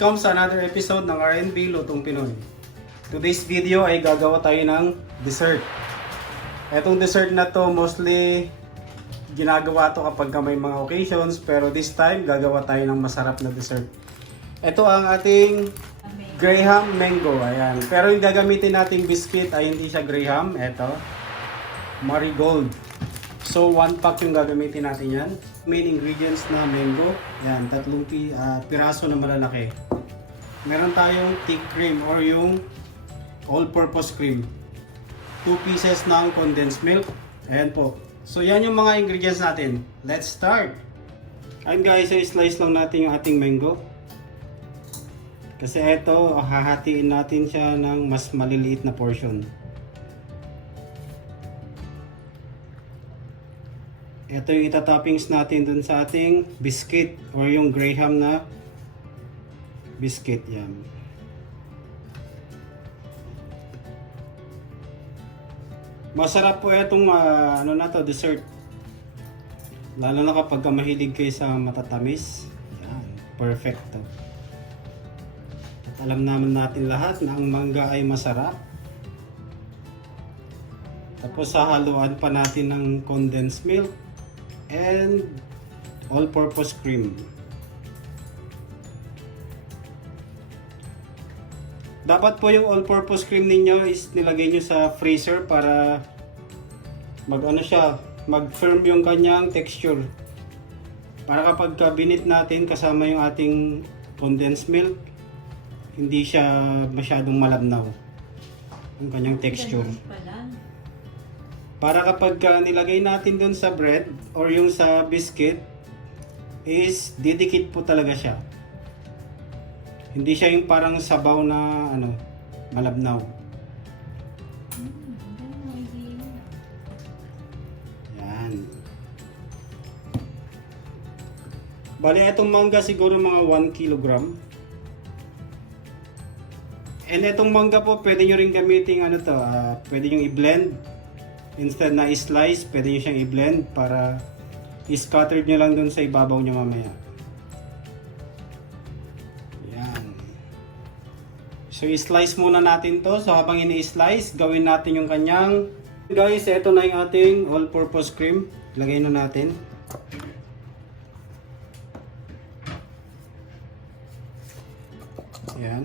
welcome sa another episode ng Rnb Lutong Pinoy. Today's video ay gagawa tayo ng dessert. Etong dessert na to mostly ginagawa to kapag may mga occasions, pero this time gagawa tayo ng masarap na dessert. Ito ang ating Graham Mango. Ayan. Pero yung gagamitin nating biscuit ay hindi siya Graham. Ito, Marigold. So 1 pack yung gagamitin natin yan. Main ingredients na mango. Yan, 3 piraso na malalaki. Meron tayong thick cream or yung all-purpose cream. 2 pieces ng condensed milk. Ayan po. So yan yung mga ingredients natin. Let's start! Ayan guys, i-slice lang natin yung ating mango. Kasi ito, hahatiin natin siya ng mas maliliit na portion. Ito yung itatoppings natin dun sa ating biscuit or yung Graham na biscuit. Yan. Masarap po itong ano na to, dessert. Lalo na kapag mahilig kayo sa matatamis. Yan, perfect to. At alam naman natin lahat na ang mangga ay masarap. Tapos hahaluan pa natin ng condensed milk and all-purpose cream. Dapat po yung all-purpose cream ninyo is nilagay nyo sa freezer para mag-firm yung kanyang texture. Para kapag binit natin kasama yung ating condensed milk, hindi siya masyadong malabnaw yung kanyang texture. Para kapag nilagay natin dun sa bread or yung sa biscuit is didikit po talaga siya. Hindi siya yung parang sabaw na malabnaw. Yan. Bali itong mangga siguro mga 1 kilogram. And itong mangga po pwede nyo rin gamitin pwede nyo i-blend. Instead na i-slice, pwede nyo siyang i-blend para i-scatter nyo lang dun sa ibabaw nyo mamaya. Yan. So i-slice muna natin to. So habang ini-slice, gawin natin yung kanyang... Guys, ito na yung ating all-purpose cream. Lagay na natin. Yan.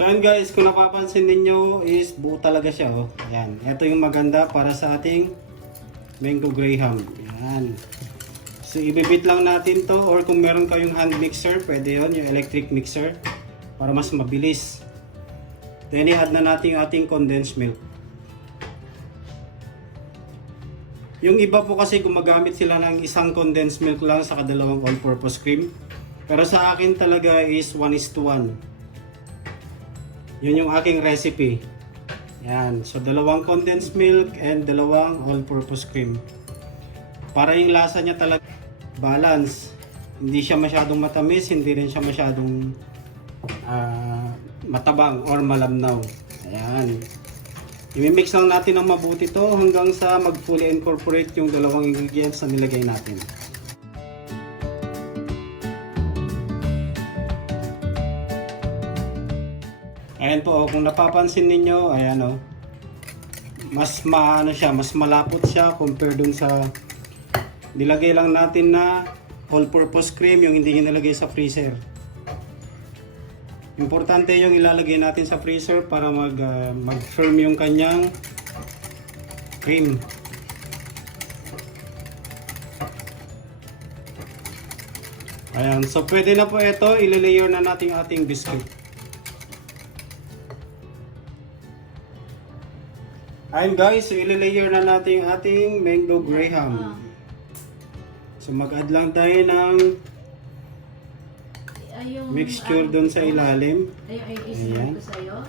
So yan guys, kung napapansin ninyo is buo talaga siya. Oh. Ayan. Ito yung maganda para sa ating mango graham. Ayan. So ibibit lang natin to, or kung meron kayong hand mixer, pwede yun, yung electric mixer, para mas mabilis. Then i-add na natin yung ating condensed milk. Yung iba po kasi gumagamit sila ng isang condensed milk lang sa kadalawang all-purpose cream. Pero sa akin talaga is 1:1. Yun yung aking recipe. Yan. So, 2 condensed milk and 2 all-purpose cream. Para yung lasa niya talaga balance. Hindi siya masyadong matamis, hindi rin siya masyadong matabang or malabnaw. Ayan. I-mix lang natin ng mabuti to hanggang sa mag-fully incorporate yung 2 ingredients na nilagay natin. Ayan po, kung napapansin ninyo, ayan mas mas malapot siya compare dun sa nilagay lang natin na all-purpose cream, yung hindi nilagay sa freezer. Importante yung ilalagay natin sa freezer para mag-firm yung kanyang cream. Ayan, so pwede na po ito, i-layer na natin ating biscuit. Ayan guys, so i-layer na natin yung ating mango graham. So mag-add lang tayo ng mixture dun sa ilalim. Ayan. Ko sa'yo.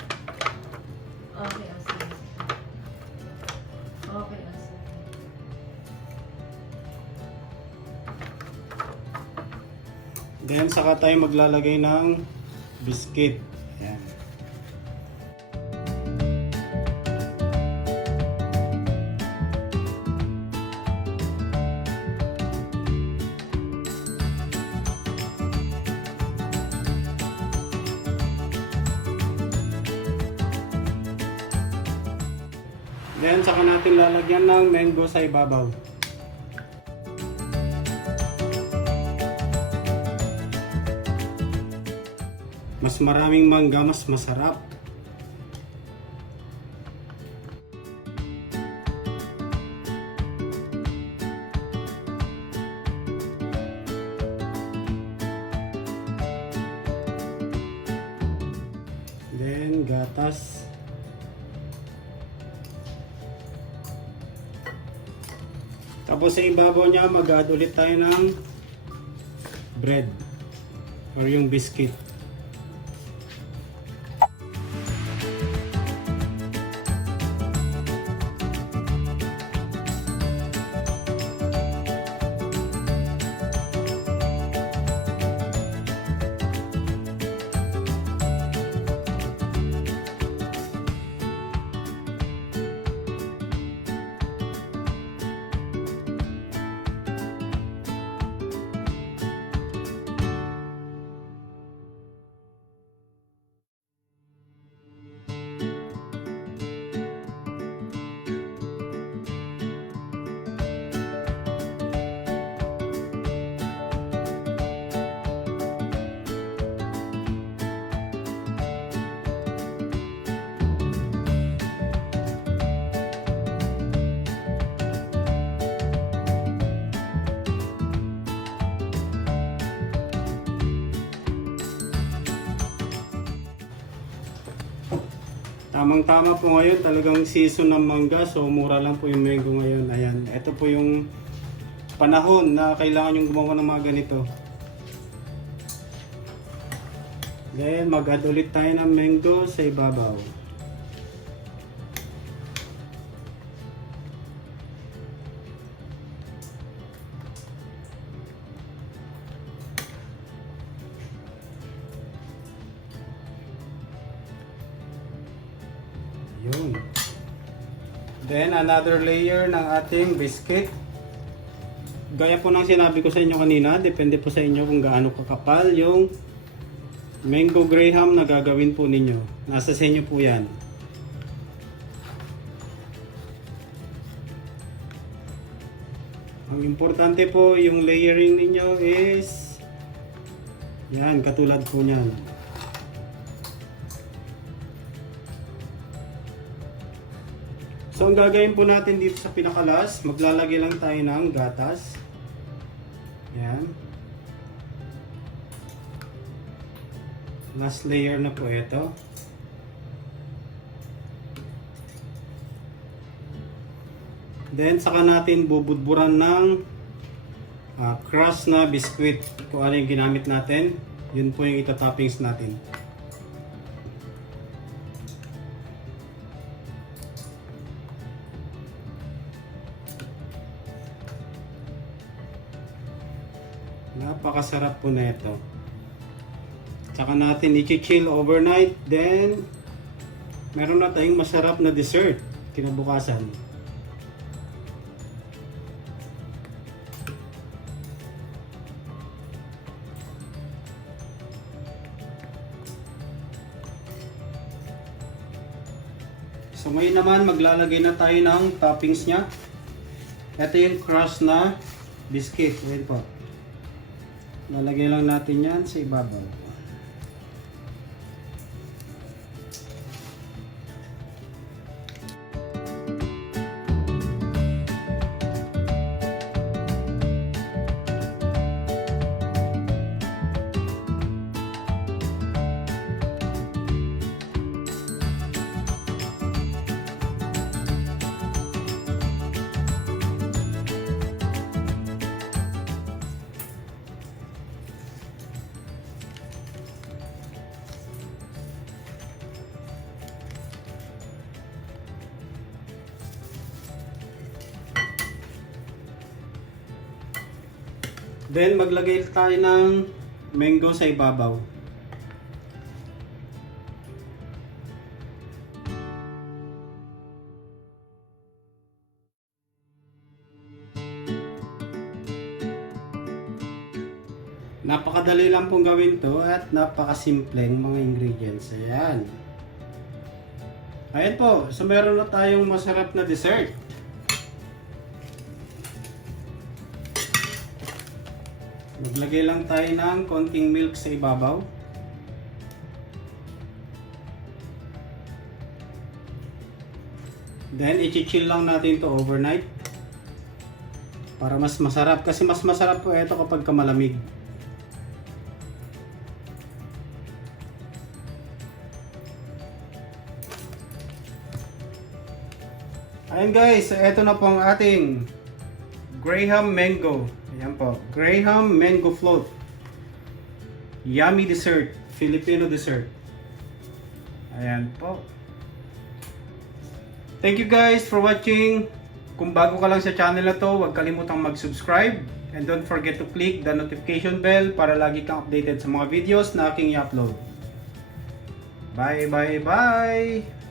Okay, sige. Okay, sige. Then saka tayo maglalagay ng biscuit. Ayan. Then saka natin lalagyan ng mango sa ibabaw. Mas maraming mangga, mas masarap. Then gatas. Tapos sa ibabaw niya mag-add ulit tayo ng bread or yung biscuit. Tamang-tama po ngayon, talagang season ng mangga, so mura lang po yung mango ngayon. Ayan, ito po yung panahon na kailangan yung gumawa ng mga ganito. Then mag-add ulit tayo ng mango sa ibabaw. Yun. Then another layer ng ating biscuit. Gaya po ng sinabi ko sa inyo kanina, depende po sa inyo kung gaano kakapal yung mango graham na gagawin po ninyo. Nasa sa inyo po yan. Ang importante po yung layering ninyo is yan, katulad po niyan. So ang gagawin po natin dito sa pinakalas, maglalagay lang tayo ng gatas. Yan. Last layer na po ito. Then saka natin bubudburan ng crust na biscuit. Kung ano yung ginamit natin, yun po yung itatoppings natin. Napakasarap po na ito. Tsaka natin i-chill overnight. Then meron na tayong masarap na dessert kinabukasan. So ngayon naman maglalagay na tayo ng toppings nya. Ito yung crust na biscuit. Wait po. Lalagay lang natin yan sa ibabaw. Then maglagay tayo ng mango sa ibabaw. Napakadali lang pong gawin to at napakasimpleng mga ingredients. Ayan. Ayan po, so meron na tayong masarap na dessert. Maglagay lang tayo ng konting milk sa ibabaw. Then, i-chill lang natin to overnight. Para mas masarap. Kasi mas masarap po ito kapag malamig. Ayan guys, ito na po ang ating Graham Mango. Ayan po, Graham Mango Float. Yummy dessert, Filipino dessert. Ayan po. Thank you guys for watching. Kung bago ka lang sa channel na to, huwag kalimutang mag-subscribe. And don't forget to click the notification bell para lagi kang updated sa mga videos na aking i-upload. Bye, bye, bye!